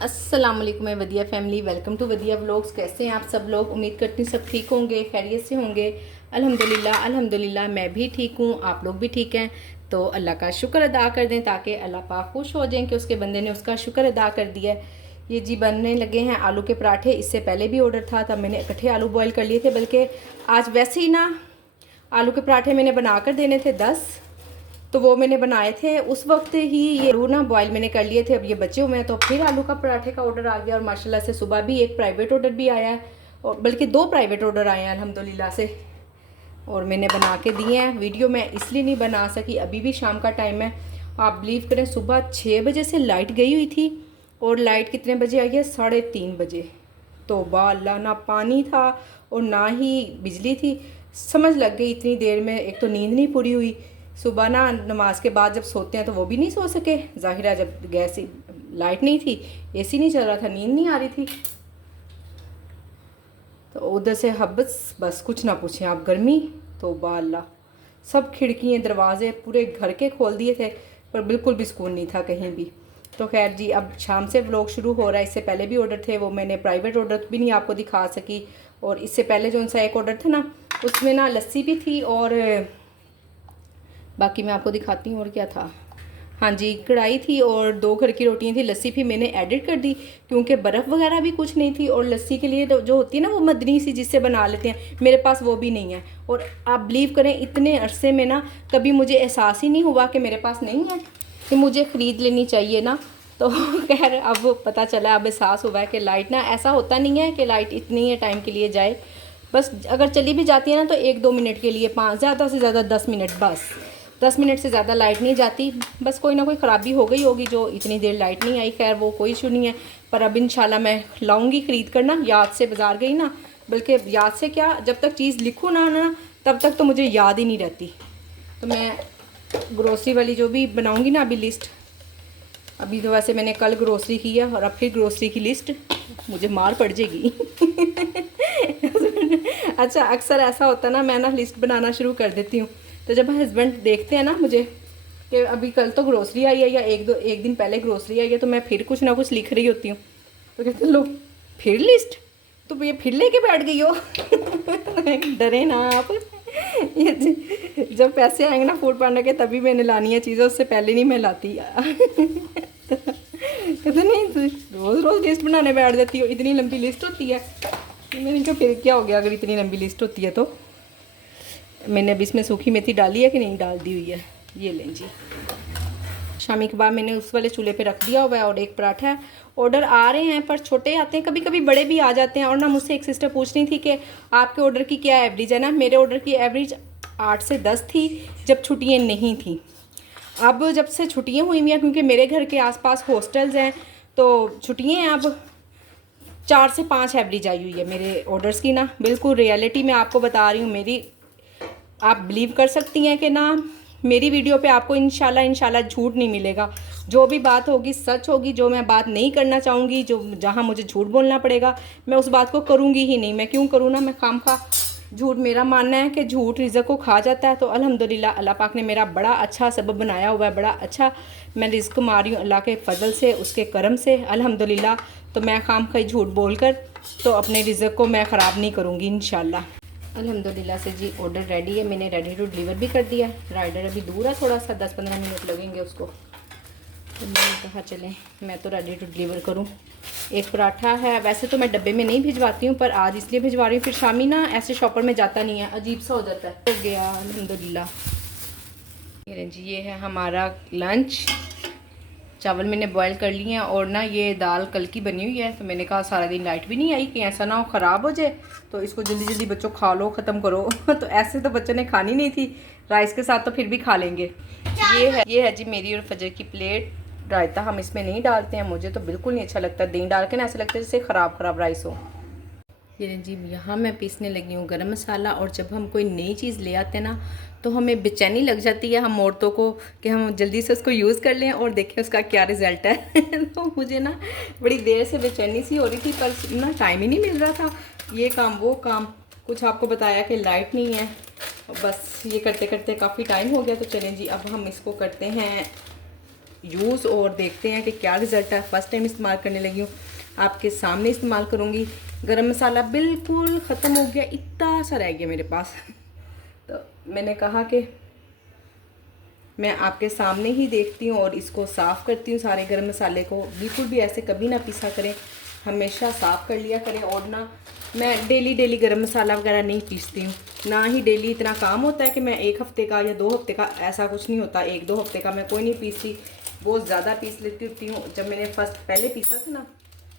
अस्सलाम वालेकुम मैं वदिया फैमिली, वेलकम टू वदिया व्लॉग्स। कैसे हैं आप सब लोग? उम्मीद करती हूँ सब ठीक होंगे, खैरियत से होंगे। अल्हम्दुलिल्लाह अल्हम्दुलिल्लाह मैं भी ठीक हूँ, आप लोग भी ठीक हैं। तो अल्लाह का शुक्र अदा कर दें ताकि अल्लाह पाक खुश हो जाएं कि उसके बंदे ने उसका शुक्र अदा कर दिया है। ये जी बनने लगे हैं आलू के पराठे। इससे पहले भी ऑर्डर था तब मैंने इकट्ठे आलू बॉयल कर लिए थे, बल्कि आज वैसे ही ना आलू के पराठे मैंने बना कर देने थे 10, तो वो मैंने बनाए थे उस वक्त ही। ये आलू ना बॉयल मैंने कर लिए थे, अब ये बचे हुए हैं तो फिर आलू का पराठे का ऑर्डर आ गया। और माशाल्लाह से सुबह भी एक प्राइवेट ऑर्डर भी आया है, और बल्कि 2 प्राइवेट ऑर्डर आए हैं अल्हम्दुलिल्लाह से, और मैंने बना के दिए हैं। वीडियो मैं इसलिए नहीं बना सकी, अभी भी शाम का टाइम है। आप बिलीव करें सुबह 6 बजे से लाइट गई हुई थी, और लाइट कितने बजे आई है? 3:30 बजे। तो अल्लाह, ना पानी था और ना ही बिजली थी। समझ लग गई इतनी देर में। एक तो नींद नहीं पूरी हुई, सुबह ना नमाज के बाद जब सोते हैं तो वो भी नहीं सो सके, ज़ाहिर है जब गैस लाइट नहीं थी, एसी नहीं चल रहा था, नींद नहीं आ रही थी। तो उधर से हब्बस बस कुछ ना पूछें आप, गर्मी तो अल्लाह। सब खिड़कियाँ दरवाजे पूरे घर के खोल दिए थे, पर बिल्कुल भी सुकून नहीं था कहीं भी। तो खैर जी, अब शाम से व्लॉग शुरू हो रहा है। इससे पहले भी ऑर्डर थे, वो मैंने प्राइवेट ऑर्डर भी नहीं आपको दिखा सकी। और इससे पहले जो सा एक ऑर्डर था ना, उसमें ना लस्सी भी थी, और बाकी मैं आपको दिखाती हूँ और क्या था। हाँ जी, कढ़ाई थी और 2 घर की रोटियाँ थी। लस्सी भी मैंने एडिट कर दी क्योंकि बर्फ़ वगैरह भी कुछ नहीं थी, और लस्सी के लिए जो होती है ना वो मदनी सी जिससे बना लेते हैं, मेरे पास वो भी नहीं है। और आप बिलीव करें इतने अरसे में ना कभी मुझे एहसास ही नहीं हुआ कि मेरे पास नहीं है, कि मुझे ख़रीद लेनी चाहिए ना। तो खैर अब पता चला, अब एहसास हुआ है कि लाइट ना, ऐसा होता नहीं है कि लाइट इतनी है टाइम के लिए जाए। बस अगर चली भी जाती है ना तो 1-2 मिनट के लिए, 5 ज़्यादा से ज़्यादा 10 मिनट, बस 10 मिनट से ज़्यादा लाइट नहीं जाती। बस कोई ना कोई ख़राबी हो गई होगी जो इतनी देर लाइट नहीं आई। खैर वो कोई इशू नहीं है, पर अब इंशाल्लाह मैं लाऊंगी ख़रीद कर ना। याद से बाज़ार गई ना, बल्कि याद से क्या, जब तक चीज़ लिखूँ ना तब तक तो मुझे याद ही नहीं रहती। तो मैं ग्रोसरी वाली जो भी बनाऊँगी ना अभी लिस्ट, अभी तो वैसे मैंने कल ग्रोसरी की है और अब फिर ग्रोसरी की लिस्ट, मुझे मार पड़ जाएगी। अच्छा, अक्सर ऐसा होता है ना, मैं ना लिस्ट बनाना शुरू कर देती हूँ, तो जब हस्बैंड देखते हैं ना मुझे कि अभी कल तो ग्रोसरी आई है या एक दिन पहले ग्रोसरी आई है, तो मैं फिर कुछ ना कुछ लिख रही होती हूँ, तो कहते हैं लो फिर लिस्ट, तो ये फिर लेके बैठ गई हो। डरे ना आप। ये जब पैसे आएंगे ना फूड पांडा के तभी मैंने लानी है चीज़ें, उससे पहले नहीं मैं लाती। कहते नहीं रोज़ रोज़ लिस्ट बनाने बैठ जाती हो, इतनी लंबी लिस्ट होती है। मैंने कहा फिर क्या हो गया अगर इतनी लंबी लिस्ट होती है तो। मैंने अभी इसमें सूखी मेथी डाली है कि नहीं डाल दी हुई है, ये लें जी। शामी कबाब मैंने उस वाले चूल्हे पे रख दिया हुआ है, और एक पराठा है। ऑर्डर आ रहे हैं पर छोटे आते हैं, कभी कभी बड़े भी आ जाते हैं। और ना मुझसे एक सिस्टर पूछ रही थी कि आपके ऑर्डर की क्या एवरेज है ना। मेरे ऑर्डर की एवरेज 8 से 10 थी जब छुट्टियाँ नहीं थी। अब जब से छुट्टियाँ हुई हुई हैं, क्योंकि मेरे घर के आसपास हॉस्टल्स हैं तो छुट्टियाँ हैं, अब 4 से 5 एवरेज आई हुई है मेरे ऑर्डर्स की ना। बिल्कुल रियलिटी में आपको बता रही हूँ मेरी। आप बिलीव कर सकती हैं कि ना, मेरी वीडियो पे आपको इंशाल्लाह झूठ नहीं मिलेगा। जो भी बात होगी सच होगी। जो मैं बात नहीं करना चाहूँगी, जो जहाँ मुझे झूठ बोलना पड़ेगा, मैं उस बात को करूँगी ही नहीं। मैं क्यों करूँ ना, मैं खामखा झूठ। मेरा मानना है कि झूठ रिज़्क को खा जाता है। तो अल्हम्दुलिल्लाह अल्लाह पाक ने मेरा बड़ा अच्छा सबब बनाया हुआ है, बड़ा अच्छा मैं रिज़्क कमा रही हूँ अल्लाह के फ़ज़ल से, उसके करम से अल्हम्दुलिल्लाह। तो मैं खामखा झूठ बोल कर तो अपने रिज़्क को मैं ख़राब नहीं करूँगी इंशाल्लाह। अल्हम्दुलिल्लाह से जी ऑर्डर रेडी है, मैंने रेडी टू डिलीवर भी कर दिया है। राइडर अभी दूर है, थोड़ा सा 10-15 मिनट लगेंगे उसको। तो मैंने कहा चलें मैं तो रेडी टू डिलीवर करूं। एक पराठा है, वैसे तो मैं डब्बे में नहीं भिजवाती हूं, पर आज इसलिए भिजवा रही हूँ, फिर शामी ना ऐसे शॉपर में जाता नहीं है, अजीब सा हो जाता है। हो गया अल्हम्दुलिल्लाह। ये है हमारा लंच। चावल मैंने बॉयल कर लिए हैं, और ना ये दाल कल की बनी हुई है, तो मैंने कहा सारा दिन लाइट भी नहीं आई कि ऐसा ना हो ख़राब हो जाए, तो इसको जल्दी जल्दी बच्चों खा लो, ख़त्म करो। तो ऐसे तो बच्चों ने खानी नहीं थी, राइस के साथ तो फिर भी खा लेंगे। ये है जी मेरी और फजर की प्लेट। रायता हम इसमें नहीं डालते हैं, मुझे तो बिल्कुल नहीं अच्छा लगता। दही डाल के ना ऐसा लगता है जैसे ख़राब राइस हो। ये जी यहाँ मैं पीसने लगी हूँ गरम मसाला। और जब हम कोई नई चीज़ ले आते हैं ना, तो हमें बेचैनी लग जाती है हम औरतों को कि हम जल्दी से उसको यूज़ कर लें और देखें उसका क्या रिज़ल्ट है। तो मुझे ना बड़ी देर से बेचैनी सी हो रही थी, पर ना टाइम ही नहीं मिल रहा था, ये काम वो काम। कुछ आपको बताया कि लाइट नहीं है, बस ये करते करते काफ़ी टाइम हो गया। तो चलें जी, अब हम इसको करते हैं यूज़ और देखते हैं कि क्या रिज़ल्ट है। फ़र्स्ट टाइम इस्तेमाल करने लगी हूँ, आपके सामने इस्तेमाल करूँगी। गरम मसाला बिल्कुल ख़त्म हो गया, इतना सा रह गया मेरे पास। तो मैंने कहा कि मैं आपके सामने ही देखती हूँ और इसको साफ़ करती हूँ। सारे गरम मसाले को बिल्कुल भी ऐसे कभी ना पीसा करें, हमेशा साफ़ कर लिया करें। और ना मैं डेली गरम मसाला वगैरह नहीं पीसती हूँ, ना ही डेली इतना काम होता है कि मैं 1 हफ़्ते का या 2 हफ़्ते का, ऐसा कुछ नहीं होता। 1-2 हफ़्ते का मैं कोई नहीं पीसती, बहुत ज़्यादा पीस लेती होती हूँ। जब मैंने पहले पीसा था ना,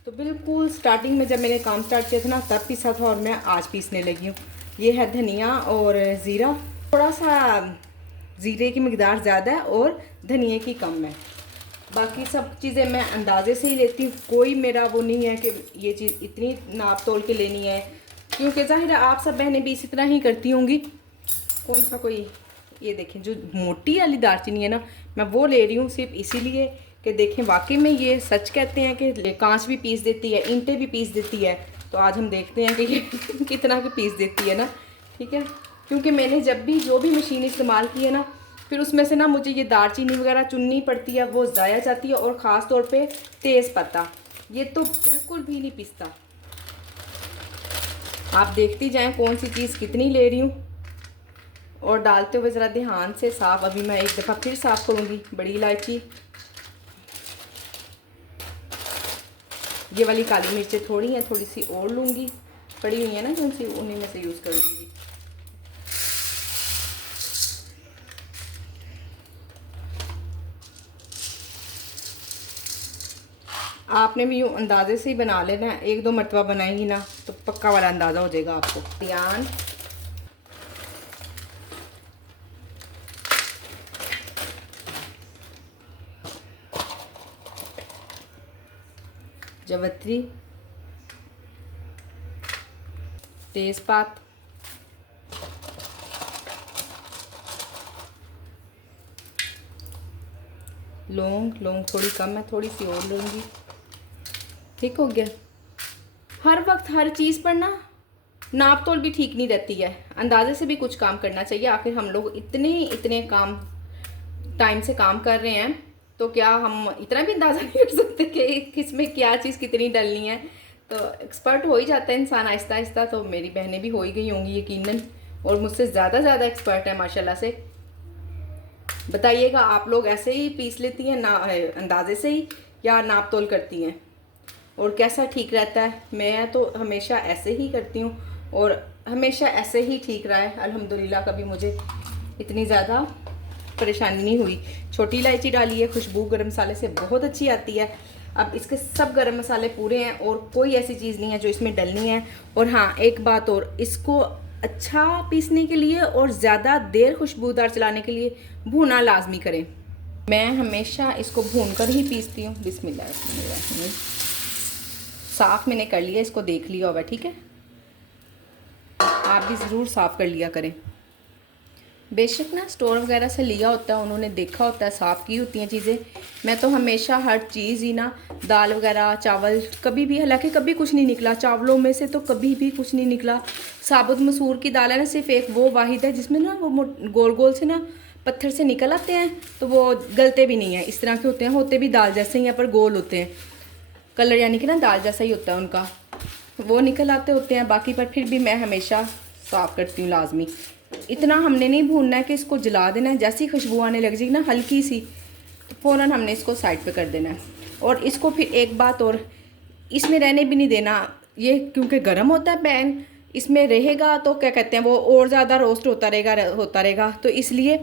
तो बिल्कुल स्टार्टिंग में जब मैंने काम स्टार्ट किया था ना, तब पीसा था और मैं आज पीसने लगी हूँ। ये है धनिया और ज़ीरा, थोड़ा सा ज़ीरे की मकदार ज़्यादा है और धनिए की कम है। बाकी सब चीज़ें मैं अंदाज़े से ही लेती हूँ, कोई मेरा वो नहीं है कि ये चीज़ इतनी नाप तोल के लेनी है, क्योंकि ज़ाहिर है आप सब बहनें भी इसी तरह ही करती होंगी। कौन सा कोई, ये देखें जो मोटी वाली दालचीनी है ना, मैं वो ले रही हूँ सिर्फ इसीलिए कि देखें वाकई में ये सच कहते हैं कि कांच भी पीस देती है, ईंटें भी पीस देती है। तो आज हम देखते हैं कि ये कितना की पीस देती है ना, ठीक है। क्योंकि मैंने जब भी जो भी मशीन इस्तेमाल की है ना, फिर उसमें से ना मुझे ये दालचीनी वगैरह चुननी पड़ती है, वो ज़ाया जाती है। और ख़ास तौर पे तेज़ पत्ता, ये तो बिल्कुल भी नहीं पिसता। आप देखती जाएं कौन सी चीज़ कितनी ले रही हूँ, और डालते हुए ज़रा ध्यान से साफ़। अभी मैं एक दफ़ा फिर साफ़ करूँगी। बड़ी इलायची, ये वाली काली मिर्चें थोड़ी हैं, थोड़ी सी और लूँगी, पड़ी हुई है ना कौन सी, उन्हीं में से यूज़ कर लूँगी। आपने भी यूँ अंदाजे से ही बना लेना है, 1-2 मरतबा बनाएंगी ना तो पक्का वाला अंदाज़ा हो जाएगा आपको। ध्यान, जवत्री, तेज़पात, लौंग थोड़ी कम है, थोड़ी सी और लूँगी। ठीक हो गया। हर वक्त हर चीज़ पर ना नाप तोल भी ठीक नहीं रहती है, अंदाजे से भी कुछ काम करना चाहिए। आखिर हम लोग इतने काम टाइम से काम कर रहे हैं, तो क्या हम इतना भी अंदाज़ा नहीं कर सकते कि किस में क्या चीज़ कितनी डलनी है। तो एक्सपर्ट हो ही जाता है इंसान आहिस्ता आहिस्ता। तो मेरी बहनें भी हो ही गई होंगी यकीनन, और मुझसे ज़्यादा एक्सपर्ट है माशाल्लाह से। बताइएगा आप लोग ऐसे ही पीस लेती हैं ना अंदाजे से ही, या नाप तोल करती हैं, और कैसा ठीक रहता है। मैं तो हमेशा ऐसे ही करती हूँ और हमेशा ऐसे ही ठीक रहा है अल्हम्दुलिल्लाह। कभी मुझे इतनी ज़्यादा परेशानी नहीं हुई। छोटी इलायची डाली है, खुशबू गरम मसाले से बहुत अच्छी आती है। अब इसके सब गरम मसाले पूरे हैं और कोई ऐसी चीज़ नहीं है जो इसमें डलनी है। और हाँ, एक बात और, इसको अच्छा पीसने के लिए और ज़्यादा देर खुशबूदार चलाने के लिए भूना लाजमी करें। मैं हमेशा इसको भून कर ही पीसती हूँ। बिस्मिल्लाह। साफ़ मैंने कर लिया, इसको देख लिया होगा, ठीक है। आप भी ज़रूर साफ़ कर लिया करें। बेशक ना स्टोर वगैरह से लिया होता है, उन्होंने देखा होता है, साफ़ की होती हैं चीज़ें। मैं तो हमेशा हर चीज़ ही ना, दाल वगैरह, चावल, कभी भी, हालांकि कभी कुछ नहीं निकला चावलों में से, तो कभी भी कुछ नहीं निकला। साबुत मसूर की दाल है ना, सिर्फ एक वो वाहिद है जिसमें ना वो गोल गोल से ना पत्थर से निकल आते हैं, तो वो गलते भी नहीं हैं। इस तरह के होते हैं, होते भी दाल जैसे ही हैं पर गोल होते हैं। कलर यानी कि ना दाल जैसा ही होता है उनका, वो निकल आते होते हैं। बाकी पर फिर भी मैं हमेशा साफ़ करती हूँ लाजमी। इतना हमने नहीं भूनना है कि इसको जला देना है। जैसी खुशबू आने लग जाएगी ना हल्की सी, तो फ़ौरन हमने इसको साइड पे कर देना है। और इसको फिर एक बात और, इसमें रहने भी नहीं देना ये, क्योंकि गर्म होता है पैन, इसमें रहेगा तो क्या कहते हैं वो और ज़्यादा रोस्ट होता रहेगा। तो इसलिए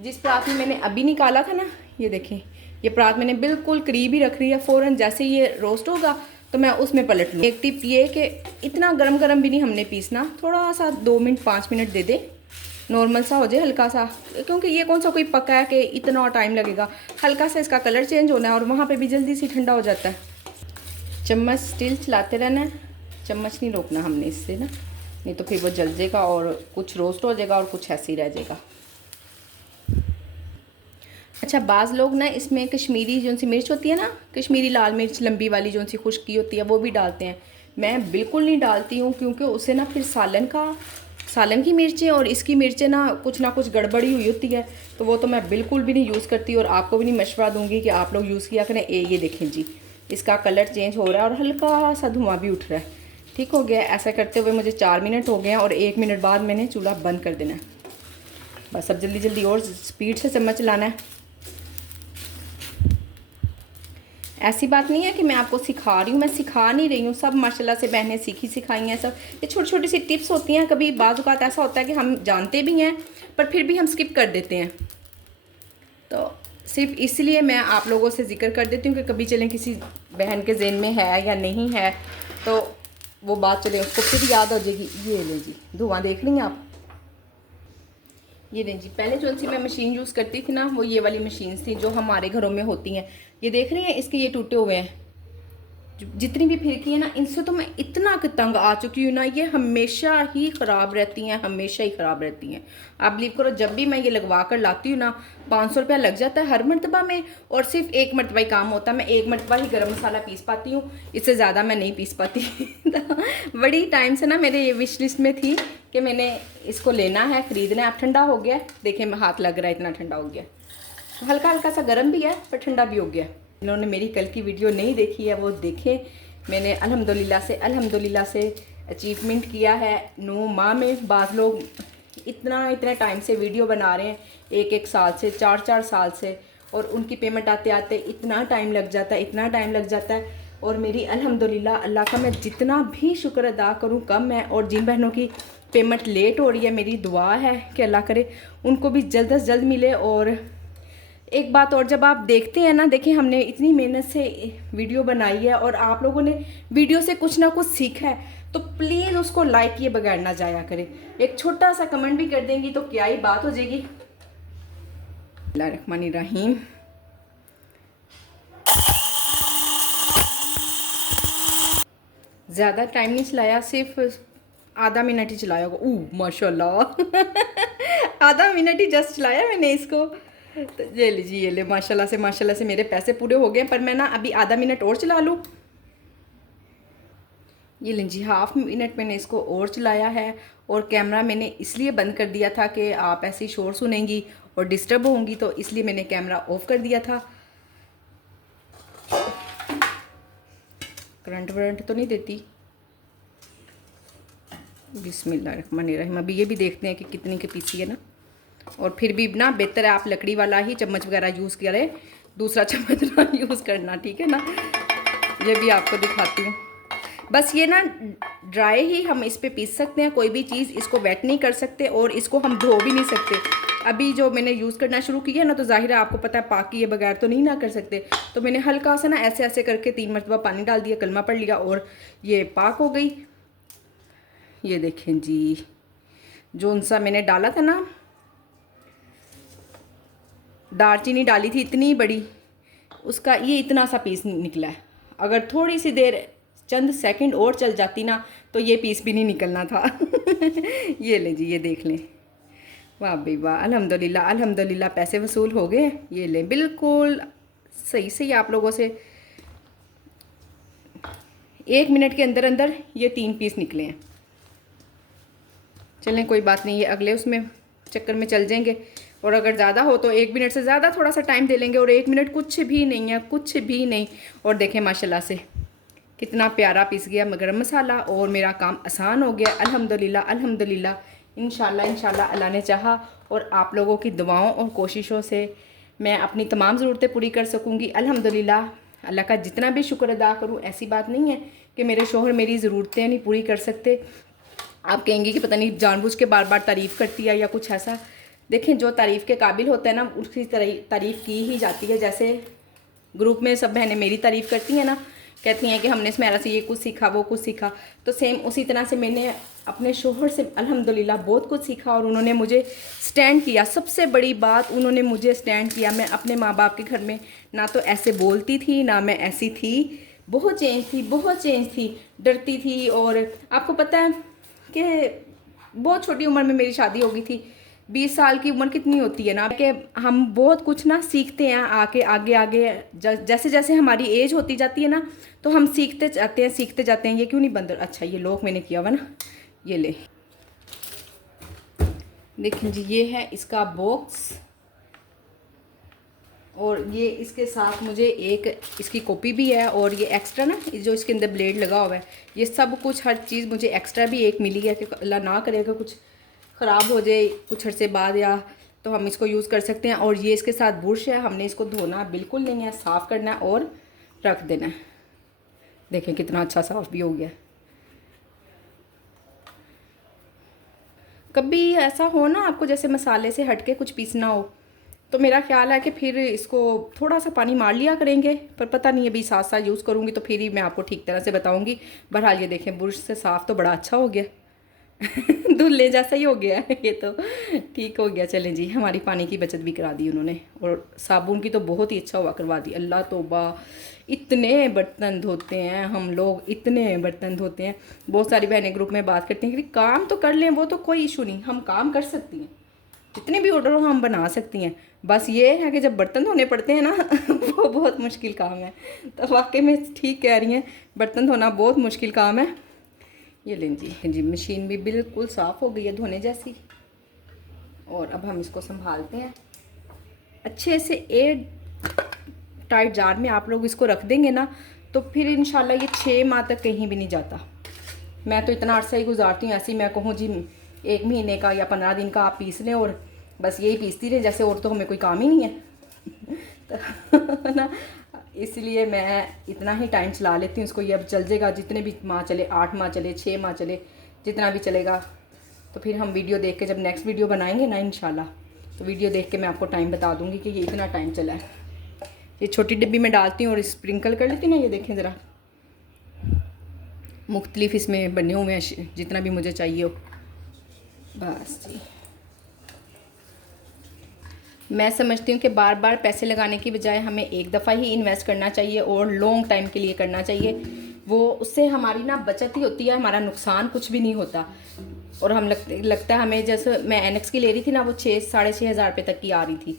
जिस परात में मैंने अभी निकाला था ना, ये देखें, ये परात मैंने बिल्कुल करीब ही रख रही है। फ़ौरन जैसे ये रोस्ट होगा तो मैं उसमें पलट लूँ। एक टिप ये कि इतना गरम भी नहीं हमने पीसना, थोड़ा सा 2 मिनट 5 मिनट दे दे, नॉर्मल सा हो जाए हल्का सा, क्योंकि ये कौन सा कोई पका है कि इतना टाइम लगेगा। हल्का सा इसका कलर चेंज होना है और वहाँ पे भी जल्दी से ठंडा हो जाता है। चम्मच स्टिल चलाते रहना है, चम्मच नहीं रोकना हमने इससे ना, नहीं तो फिर वो जल जाएगा और कुछ रोस्ट हो जाएगा और कुछ ऐसे ही रह जाएगा। अच्छा, बाज़ लोग ना इसमें कश्मीरी जो सी मिर्च होती है ना, कश्मीरी लाल मिर्च लंबी वाली जो सी खुश्क की होती है, वो भी डालते हैं। मैं बिल्कुल नहीं डालती हूँ, क्योंकि उससे ना फिर सालन का सालन की मिर्चें और इसकी मिर्चें ना कुछ गड़बड़ी हुई होती है, तो वो तो मैं बिल्कुल भी नहीं यूज़ करती और आपको भी नहीं मशवरा दूंगी कि आप लोग यूज़ किया करें। ये देखें जी, इसका कलर चेंज हो रहा है और हल्का सा धुआं भी उठ रहा है। ठीक हो गया। ऐसा करते हुए मुझे 4 मिनट हो गए हैं और 1 मिनट बाद मैंने चूल्हा बंद कर देना है। बस अब जल्दी जल्दी और स्पीड से चम्मच चलाना है। ऐसी बात नहीं है कि मैं आपको सिखा रही हूँ, मैं सिखा नहीं रही हूँ, सब माशाल्लाह से बहनें सीखी सिखाई हैं सब। ये छोटी छोटी सी टिप्स होती हैं। कभी बाज़ औक़ात ऐसा होता है कि हम जानते भी हैं पर फिर भी हम स्किप कर देते हैं, तो सिर्फ इसलिए मैं आप लोगों से जिक्र कर देती हूँ कि कभी चलें किसी बहन के ज़हन में है या नहीं है तो वो बात चले उसको फिर याद हो जाएगी। ये ले जी, धुआं देख लेंगे आप। ये नहीं जी, पहले जो सी मैं मशीन यूज़ करती थी ना, वो ये वाली मशीन थी जो हमारे घरों में होती हैं। ये देख रही हैं, इसके ये टूटे हुए हैं। जितनी भी फिरकी है ना, इनसे तो मैं इतना तंग आ चुकी हूँ ना, ये हमेशा ही ख़राब रहती हैं, हमेशा ही ख़राब रहती हैं। आप बिलीव करो, जब भी मैं ये लगवा कर लाती हूँ ना, 500 रुपया लग जाता है हर मरतबा में, और सिर्फ 1 मरतबा ही काम होता है। मैं 1 मरतबा ही गरम मसाला पीस पाती हूँ, इससे ज़्यादा मैं नहीं पीस पाती। तो बड़ी टाइम से ना मेरे ये विश लिस्ट में थी कि मैंने इसको लेना है, ख़रीदना है। अब ठंडा हो गया, देखें हाथ लग रहा है, इतना ठंडा हो गया। हल्का हल्का सा गर्म भी है पर ठंडा भी हो गया। इन्होंने मेरी कल की वीडियो नहीं देखी है वो देखें। मैंने अल्हम्दुलिल्लाह से अचीवमेंट किया है 9 माह में। बाज़ लोग इतने टाइम से वीडियो बना रहे हैं, 1 साल से, 4 साल से, और उनकी पेमेंट आते आते इतना टाइम लग जाता है। और मेरी अल्हम्दुलिल्लाह, अल्लाह का मैं जितना भी शुक्र अदा करूँ कम है। और जिन बहनों की पेमेंट लेट हो रही है, मेरी दुआ है कि अल्लाह करे उनको भी जल्द से जल्द मिले। और एक बात और, जब आप देखते हैं ना, देखिए हमने इतनी मेहनत से वीडियो बनाई है और आप लोगों ने वीडियो से कुछ ना कुछ सीखा है, तो प्लीज़ उसको लाइक किए बगैर ना जाया करें। एक छोटा सा कमेंट भी कर देंगी तो क्या ही बात हो जाएगी। बिस्मिल्लाहिर्रहमानिर्रहीम। ज़्यादा टाइम नहीं चलाया, सिर्फ आधा मिनट ही चलाया होगा। माशाल्लाह। आधा मिनट ही जस्ट चलाया मैंने इसको। तो ये लीजिए, ये ले, माशाल्लाह से मेरे पैसे पूरे हो गए। पर मैं ना अभी आधा मिनट और चला लूँ। ये लीजिए, हाफ मिनट मैंने इसको और चलाया है। और कैमरा मैंने इसलिए बंद कर दिया था कि आप ऐसे ही शोर सुनेंगी और डिस्टर्ब होंगी, तो इसलिए मैंने कैमरा ऑफ कर दिया था। करंट वरंट तो नहीं देती। बिस्मिल्लाहिर्रहमानिर्रहीम। अभी ये भी देखते हैं कि कितनी की पीसी है ना। और फिर भी ना बेहतर है आप लकड़ी वाला ही चम्मच वगैरह यूज़ करें, दूसरा चम्मच ना यूज़ करना, ठीक है ना। ये भी आपको दिखाती हूँ। बस ये ना ड्राई ही हम इस पे पीस सकते हैं, कोई भी चीज़ इसको वेट नहीं कर सकते और इसको हम धो भी नहीं सकते। अभी जो मैंने यूज़ करना शुरू किया ना, तो ज़ाहिर है आपको पता है पाक किए बगैर तो नहीं ना कर सकते। तो मैंने हल्का सा ना ऐसे ऐसे करके 3 मरतबा पानी डाल दिया, कलमा पढ़ लिया और ये पाक हो गई। ये देखें जी, जो सा मैंने डाला था ना, दालचीनी डाली थी इतनी बड़ी, उसका ये इतना सा पीस निकला है। अगर थोड़ी सी देर, चंद सेकंड और चल जाती ना, तो ये पीस भी नहीं निकलना था। ये ले जी, ये देख लें। वाह भाई वाह, अल्हम्दुलिल्लाह पैसे वसूल हो गए। ये लें, बिल्कुल सही से ही आप लोगों से 1 मिनट के अंदर अंदर ये 3 पीस निकले हैं। चलें कोई बात नहीं, ये अगले उसमें चक्कर में चल जाएंगे। और अगर ज़्यादा हो तो 1 मिनट से ज़्यादा थोड़ा सा टाइम दे लेंगे, और 1 मिनट कुछ भी नहीं है, कुछ भी नहीं। और देखें माशाल्लाह से कितना प्यारा पिस गया गरम मसाला और मेरा काम आसान हो गया। अल्हम्दुलिल्लाह इंशाल्लाह अल्लाह ने चाहा और आप लोगों की दुआओं और कोशिशों से मैं अपनी तमाम ज़रूरतें पूरी कर सकूँगी। अल्हम्दुलिल्लाह, अल्लाह का जितना भी शुक्र अदा करूँ, ऐसी बात नहीं है कि मेरे शौहर मेरी ज़रूरतें नहीं पूरी कर सकते। आप कहेंगे कि पता नहीं जानबूझ के बार बार तारीफ़ करती है या कुछ ऐसा। देखें, जो तारीफ़ के काबिल होता है ना, उसकी तारीफ़ की ही जाती है। जैसे ग्रुप में सब बहनें मेरी तारीफ़ करती हैं ना, कहती हैं कि हमने स्मैरा से ये कुछ सीखा, वो कुछ सीखा, तो सेम उसी तरह से मैंने अपने शोहर से अल्हम्दुलिल्लाह बहुत कुछ सीखा। और उन्होंने मुझे स्टैंड किया, सबसे बड़ी बात, उन्होंने मुझे स्टैंड किया। मैं अपने माँ बाप के घर में ना तो ऐसे बोलती थी, ना मैं ऐसी थी, बहुत चेंज थी, डरती थी। और आपको पता है कि बहुत छोटी उम्र में मेरी शादी हो गई थी। 20 साल की उम्र कितनी होती है ना, कि हम बहुत कुछ ना सीखते हैं आगे जैसे जैसे हमारी एज होती जाती है ना, तो हम सीखते जाते हैं। ये क्यों नहीं बंद? अच्छा, ये लॉक मैंने किया हुआ ना, ये ले। देखें जी, ये है इसका बॉक्स और ये इसके साथ मुझे एक इसकी कॉपी भी है और ये एक्स्ट्रा ना जो इसके अंदर ब्लेड लगा हुआ है, ये सब कुछ हर चीज़ मुझे एक्स्ट्रा भी एक मिली है कि अल्लाह ना करेगा कुछ ख़राब हो जाए कुछ अरसे बाद या तो हम इसको यूज़ कर सकते हैं। और ये इसके साथ बुरश है, हमने इसको धोना बिल्कुल नहीं है, साफ़ करना है और रख देना है। देखें कितना अच्छा साफ़ भी हो गया। कभी ऐसा हो ना आपको जैसे मसाले से हट के कुछ पीसना हो तो मेरा ख्याल है कि फिर इसको थोड़ा सा पानी मार लिया करेंगे, पर पता नहीं अभी साथ साथ यूज़ करूँगी तो फिर ही मैं आपको ठीक तरह से बताऊँगी। बहरहाल ये देखें बुरश से साफ़ तो बड़ा अच्छा हो गया धुल्ले जैसा ही हो गया है ये तो ठीक हो गया। चलें जी, हमारी पानी की बचत भी करा दी उन्होंने और साबुन की तो बहुत ही अच्छा हुआ करवा दी। अल्लाह तौबा, इतने बर्तन धोते हैं हम लोग, इतने बर्तन धोते हैं। बहुत सारी बहनें ग्रुप में बात करती हैं कि काम तो कर लें, वो तो कोई इशू नहीं, हम काम कर सकती हैं, जितने भी ऑर्डर हो हम बना सकती हैं। बस ये है कि जब बर्तन धोने पड़ते हैं ना वो बहुत मुश्किल काम है। तो वाकई में ठीक कह रही हैं, बर्तन धोना बहुत मुश्किल काम है। ये लें जी, मशीन भी बिल्कुल साफ़ हो गई है धोने जैसी। और अब हम इसको संभालते हैं अच्छे से। एयर टाइट जार में आप लोग इसको रख देंगे ना तो फिर इंशाल्लाह ये 6 माह तक कहीं भी नहीं जाता। मैं तो इतना अर्सा ही गुजारती हूँ, ऐसे ही मैं कहूँ जी 1 महीने का या 15 दिन का आप पीस लें और बस यही पीसती रहे, जैसे और तो हमें कोई काम ही नहीं है तो ना इसलिए मैं इतना ही टाइम चला लेती हूँ इसको। ये अब चल जाएगा जितने भी माह चले, 8 माह चले, 6 माह चले, जितना भी चलेगा। तो फिर हम वीडियो देख के जब नेक्स्ट वीडियो बनाएंगे ना इंशाल्लाह, तो वीडियो देख के मैं आपको टाइम बता दूँगी कि ये इतना टाइम चला है। ये छोटी डिब्बी में डालती हूँ और स्प्रिंकल कर लेती हूँ ना, ये देखें ज़रा मुख्तलिफ इसमें बने हुए हैं जितना भी मुझे चाहिए हो। बस जी, मैं समझती हूँ कि बार बार पैसे लगाने की बजाय हमें एक दफ़ा ही इन्वेस्ट करना चाहिए और लॉन्ग टाइम के लिए करना चाहिए। वो उससे हमारी ना बचत ही होती है, हमारा नुकसान कुछ भी नहीं होता। और हम लगता है हमें, जैसे मैं एनेक्स की ले रही थी ना, वो 6-6.5 हज़ार रुपये तक की आ रही थी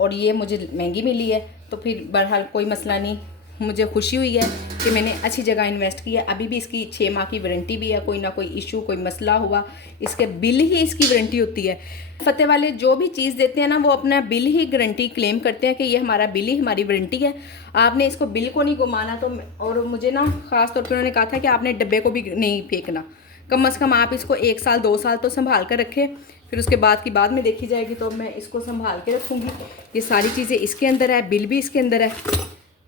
और ये मुझे महंगी मिली है। तो फिर बहरहाल कोई मसला नहीं, मुझे खुशी हुई है कि मैंने अच्छी जगह इन्वेस्ट किया। अभी भी इसकी 6 माह की वारंटी भी है, कोई ना कोई इशू कोई मसला हुआ इसके बिल ही इसकी वारंटी होती है। फतेह वाले जो भी चीज़ देते हैं ना वो अपना बिल ही गारंटी क्लेम करते हैं कि ये हमारा बिल ही हमारी वारंटी है, आपने इसको बिल को नहीं घुमाना। तो और मुझे ना ख़ास तौर पर उन्होंने कहा था कि आपने डब्बे को भी नहीं फेंकना, कम से कम आप इसको 1 साल 2 साल तो संभाल कर रखें, फिर उसके बाद की बाद में देखी जाएगी। तो मैं इसको संभाल के रखूँगी। ये सारी चीज़ें इसके अंदर है, बिल भी इसके अंदर है।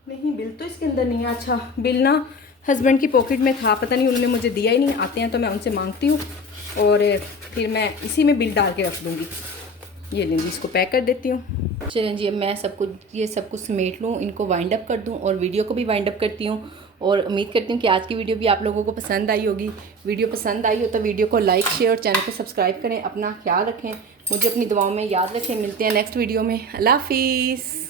नहीं, बिल तो इसके अंदर नहीं है। अच्छा, बिल ना हस्बैंड की पॉकेट में था, पता नहीं उन्होंने मुझे दिया ही नहीं। आते हैं तो मैं उनसे मांगती हूँ और फिर मैं इसी में बिल डाल के रख दूँगी। ये लें जी, इसको पैक कर देती हूँ। चलें जी, अब मैं ये सब कुछ समेट लूँ, इनको वाइंड अप कर दूँ और वीडियो को भी वाइंड अप करती हूँ। और उम्मीद करती हूँ कि आज की वीडियो भी आप लोगों को पसंद आई होगी। वीडियो पसंद आई हो तो वीडियो को लाइक शेयर और चैनल को सब्सक्राइब करें। अपना ख्याल रखें, मुझे अपनी दुआओं में याद रखें। मिलते हैं नेक्स्ट वीडियो में। अल्लाह हाफिज़।